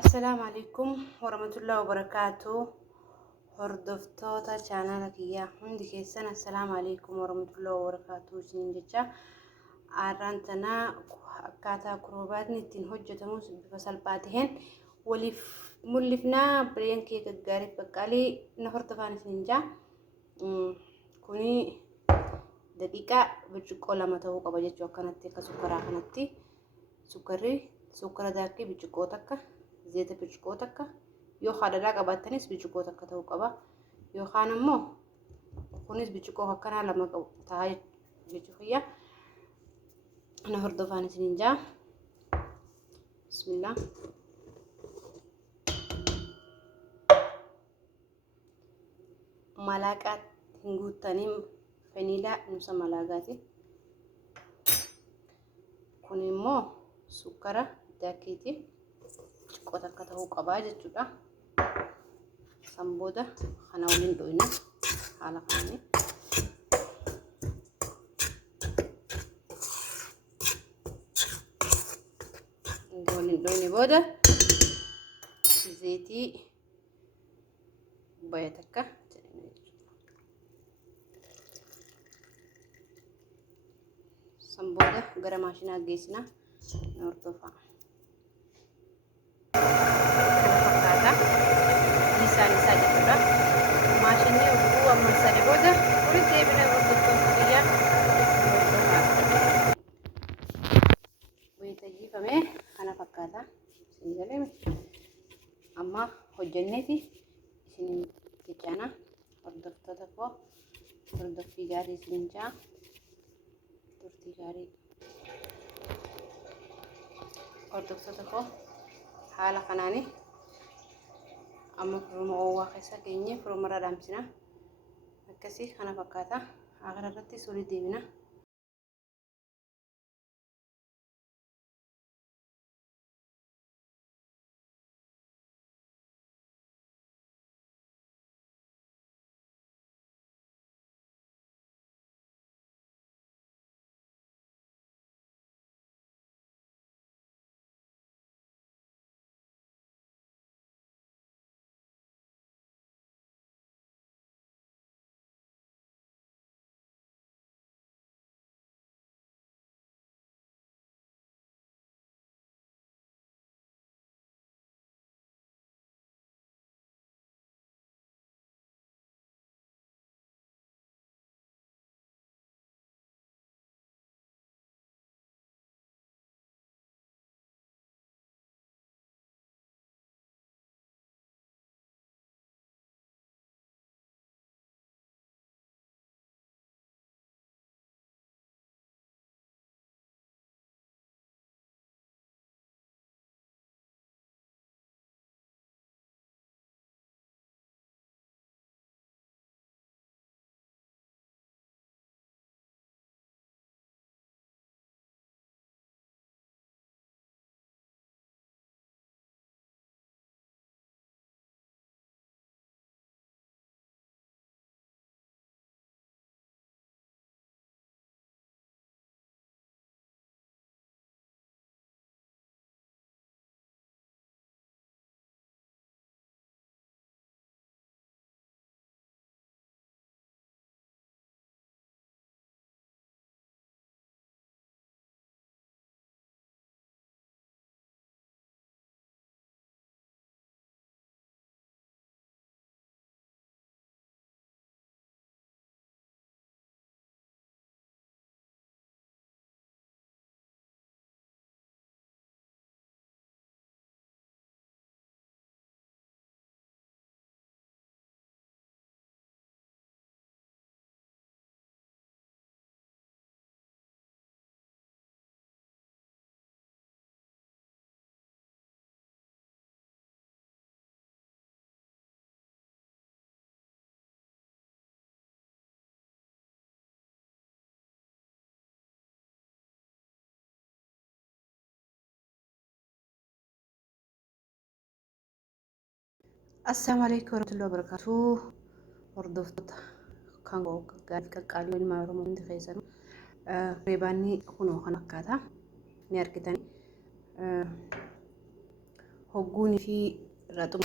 Assalamu alaikum warahmatullahi wabarakatuh. Hordoftoota chaanala kiyyaa hundi keessan assalamu alaikum warahmatullahi wabarakatuh. Isin jecha aarraan tanaa akkaataa kuroobaatni ittiin hojjetamus bifa salphaa ta'een waliif mul'ifnaa bireen kee gaggaarii baqqaalii na hordofaan isin jaa. Kuni daqiiqaa birciqoo 2 ta'uu qaba jechuu akkanatti akka sukkaraa kanatti sukkara daakii birciqoo takka zayita birciqoo takka yoo haadhaadhaa qabaattanis birciqoo takka ta'uu qaba yookaan immoo kunis birciqoo akkanaa 2 qabu ta'a jechuu kiyya na hordofaan isin jaa. Bismillah. Malaqaa hin guuttaniin faniilaa nusa malaagaati. Kun immoo sukkara daakiiti birciqoo takka ta'uu qabaa jechuudha. San booda kana waliin dho'ina haala kanaan waliin dho'ine booda zayitii baya takka san booda gara maashinaa geessina na hordofaa. Isaan jechuudha. Maashinni uffuu amma sadi booda walitti deebina hordoftoota kiyyaa hordofaa. Wayitaajjifamee kana fakkaata. Isin galee amma hojjenneeti isin jechaana hordoftoota koo hordoffii gaarii isin jaa. Turtii gaarii hordoftoota koo haala kanaanii amma firuma oowwaa keessa keenye firuma irra dhaamsina akkasii kana fakkaata. Akara irratti solii deebina. Assalamu alaikum warahmatullahi wabarakatuh. Hordoftoota kan gaarii qaqqaalii waliin oromoo hundi keessan reebaanni kunoo kan akkaataa ni argitan. hogguunii fi irraa